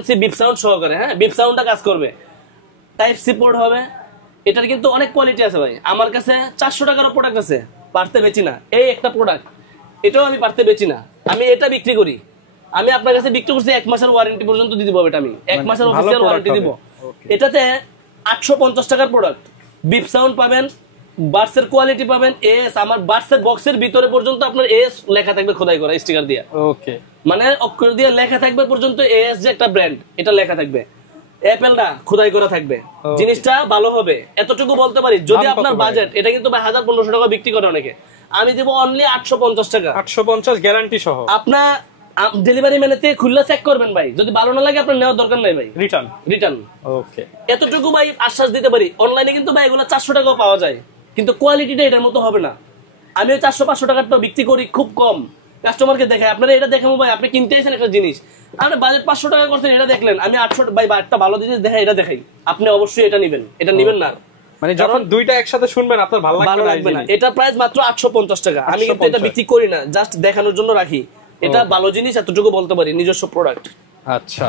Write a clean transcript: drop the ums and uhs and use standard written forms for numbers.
CNC beep sound সহকারে, হ্যাঁ beep সাউন্ডটা কাজ করবে, টাইপ সি পোর্ট হবে। এটার কিন্তু অনেক কোয়ালিটি আছে ভাই, আমার কাছে 400 টাকারও প্রোডাক্ট আছে, পারতে বেচি না। এই একটা প্রোডাক্ট, এটাও আমি পারতে বেচি না, আমি এটা বিক্রি করি। আমি আপনার কাছে বিক্রি করছি 1 মাসের ওয়ারেন্টি পর্যন্ত দিয়ে দিব, এটা আমি 1 মাসের অফিসিয়াল ওয়ারেন্টি দিব। এটাতে 850 টাকার প্রোডাক্ট, বিপ সাউন্ড পাবেন, বার্সের কোয়ালিটি পাবেন, এস আমার বার্সের বক্সের ভিতরে পর্যন্ত আপনার এস লেখা থাকবে খোদাই করা স্টিকার দিয়ে, ওকে মানে অক্ষর দিয়ে লেখা থাকবে পর্যন্ত, এস যে একটা ব্র্যান্ড এটা লেখা থাকবে, অ্যাপেলটা খোদাই করা থাকবে, জিনিসটা ভালো হবে এতটুকু বলতে পারি। যদি আপনার বাজেট, এটা কিন্তু ভাই 1000-1500 টাকা বিক্রি করে অনেকে, আমি দেব অনলি 850 টাকা, 850 গ্যারান্টি সহ। আপনার ডেলিভারি ম্যানের থেকে খুললে চেক করবেন ভাই, যদি ভালো না লাগে আপনার নেওয়ার দরকার নাই ভাই, রিটার্ন। ওকে, এতটুকু ভাই আশ্বাস দিতে পারি। অনলাইনে কিন্তু ভাই এগুলো 400 টাকাও পাওয়া যায়, কিন্তু কোয়ালিটিটা এটার মতো হবে না। আমি 400-500 টাকারটা বিক্রি করি খুব কম, কাস্টমারকে দেখাই। আপনারা এটা দেখাবো ভাই, আপনি কিনতে এসেছেন একটা জিনিস, আপনি বাজেট 500 টাকা করছেন, এটা দেখলেন, আমি 800 ভাই একটা ভালো জিনিস দেখাই, এটা দেখাই, আপনি অবশ্যই এটা নেবেন, এটা নেবেন না মানে যখন দুইটা একসাথে শুনবেন আপনার ভালো লাগবে না। এটা প্রাইস মাত্র 850 টাকা, আমি কিন্তু এটা বিক্রি করি না, জাস্ট দেখানোর জন্য রাখি। এটা ভালো জিনিস, এতটুকু বলতে পারি, নিজস্ব প্রোডাক্ট। আচ্ছা।